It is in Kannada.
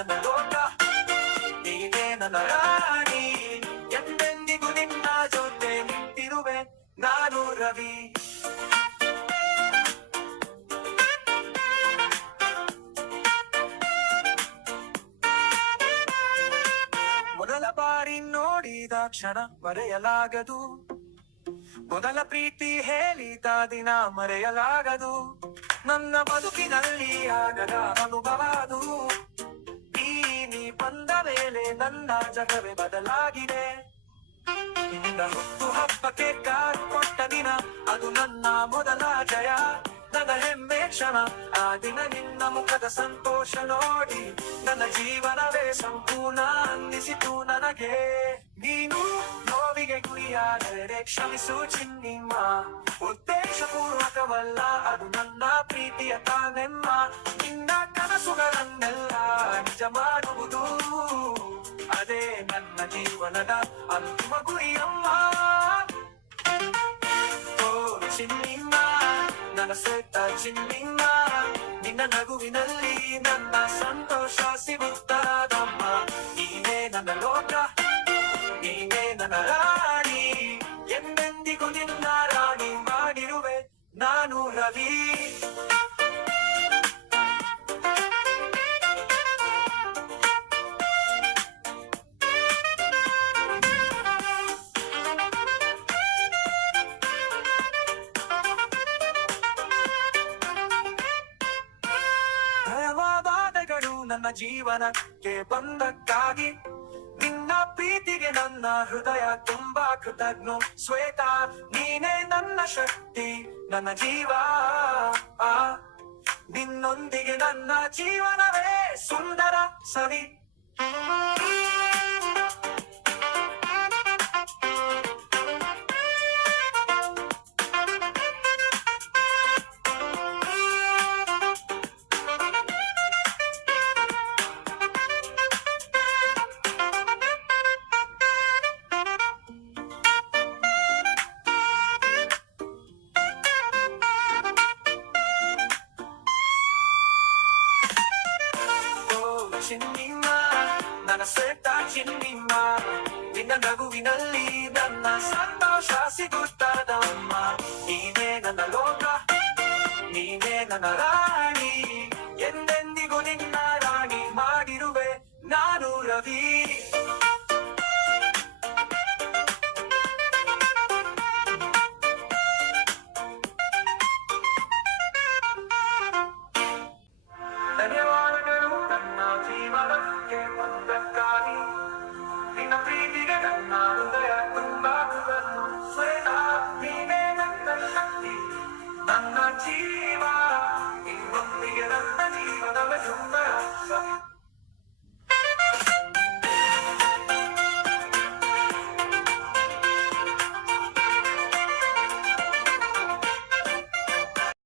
ನನ್ನ ಲೋಕ, ನೀನೇ ನನ್ನ ರಾಣಿ, ಎಂದೆಂದಿಗೂ ನಿನ್ನ ಜೊತೆ ನಿಂತಿರುವೆ ನಾನು ರವಿ. ಮೊದಲ ಬಾರಿ ನೋಡಿದ ಕ್ಷಣ ಮರೆಯಲಾಗದು, ಮೊದಲ ಪ್ರೀತಿ ಹೇಳಿದ ದಿನ ಮರೆಯಲಾಗದು, ನನ್ನ ಬದುಕಿನಲ್ಲಿ ಆಗದ ಅನುಭವ ಅದು. ನೀ ಬಂದ ಮೇಲೆ ನನ್ನ ಜಗವೇ ಬದಲಾಗಿದೆ. ನಿನ್ನ ಹುಟ್ಟು ಹಬ್ಬಕ್ಕೆ ಕಾರು ಕೊಟ್ಟ ದಿನ ಅದು ನನ್ನ ಮೊದಲ ಜಯ, ನನ್ನ ಹೆಮ್ಮೆ ಕ್ಷಣ ಆ ದಿನ. ನಿನ್ನ ಮುಖದ ಸಂತೋಷ ನೋಡಿ ನನ್ನ ಜೀವನವೇ ಸಂಪೂರ್ಣ ಅನ್ನಿಸಿತು ನನಗೆ. ನೀನು ನೋವಿಗೆ ಗುರಿಯಾದರೆ ಕ್ಷಮಿಸು ಚಿನ್ನಿಮ್ಮ, ಉದ್ದೇಶಪೂರ್ವಕವಲ್ಲ ಅದು ನನ್ನ ಪ್ರೀತಿಯ ತಾನೆಮ್ಮ. ನಿನ್ನ ಕನಸುಗಳನ್ನೆಲ್ಲ ನಿಜ ಮಾಡುವುದು ಅದೇ ನನ್ನ ಜೀವನದ ಅಂತಿಮ ಗುರಿಯಮ್ಮ. ಓ ಚಿನ್ನಿಮ್ಮ, ನನ್ನ ಶ್ವೇತ ಚಿನ್ನಿಮ್ಮ, ನಿನ್ನ ನಗುವಿನಲ್ಲಿ ನನ್ನ ಸಂತೋಷ ಸಿಗುತ್ತದಮ್ಮ. ನೀನೇ ನನ್ನ ಲೋಕ, ನೀನೇ ನನ್ನ ರಾಣಿ, ಎಂದೆಂದಿಗೂ ನಿನ್ನ ರಾಣಿ ಮಾಡಿರುವೆ ನಾನು ರವಿ. ಧನ್ಯವಾದಗಳು ನನ್ನ ಜೀವನಕ್ಕೆ ಬಂದಕ್ಕಾಗಿ, ನಿನ್ನ ಪ್ರೀತಿಗೆ ನನ್ನ ಹೃದಯ ತುಂಬಾ ಕೃತಜ್ಞ. ಶ್ವೇತ, ನೀನೇ ನನ್ನ ಶಕ್ತಿ, ನನ್ನ ಜೀವ. ನಿನ್ನೊಂದಿಗೆ ನನ್ನ ಜೀವನವೇ ಸುಂದರ ಸವಿ. ಚಿನ್ನಿಮ್ಮ, ನನ್ನ ಶ್ವೇತ ಚಿನ್ನಿಮ್ಮ, ನಿನ್ನ ನಗುವಿನಲ್ಲಿ ನನ್ನ ಸಂತೋಷ ಸಿಗುತ್ತದಮ್ಮ. ನೀನೇ ನನ್ನ ಲೋಕ, ನೀನೇ ನನ್ನ ರಾಣಿ, ಎಂದೆಂದಿಗೂ ನಿನ್ನ ರಾಣಿ ಮಾಡಿರುವೆ ನಾನು ರವಿ. ಧನ್ಯವಾದಗಳು ನನ್ನ ಜೀವನಕ್ಕೆ ಬಂದಕ್ಕಾಗಿ, ನಿನ್ನ ಪ್ರೀತಿಗೆ ನನ್ನ ಹೃದಯ ತುಂಬಾ ಕೃತಜ್ಞ. ಶ್ವೇತ, ನೀನೇ ನನ್ನ ಶಕ್ತಿ, ನನ್ನ ಜೀವ.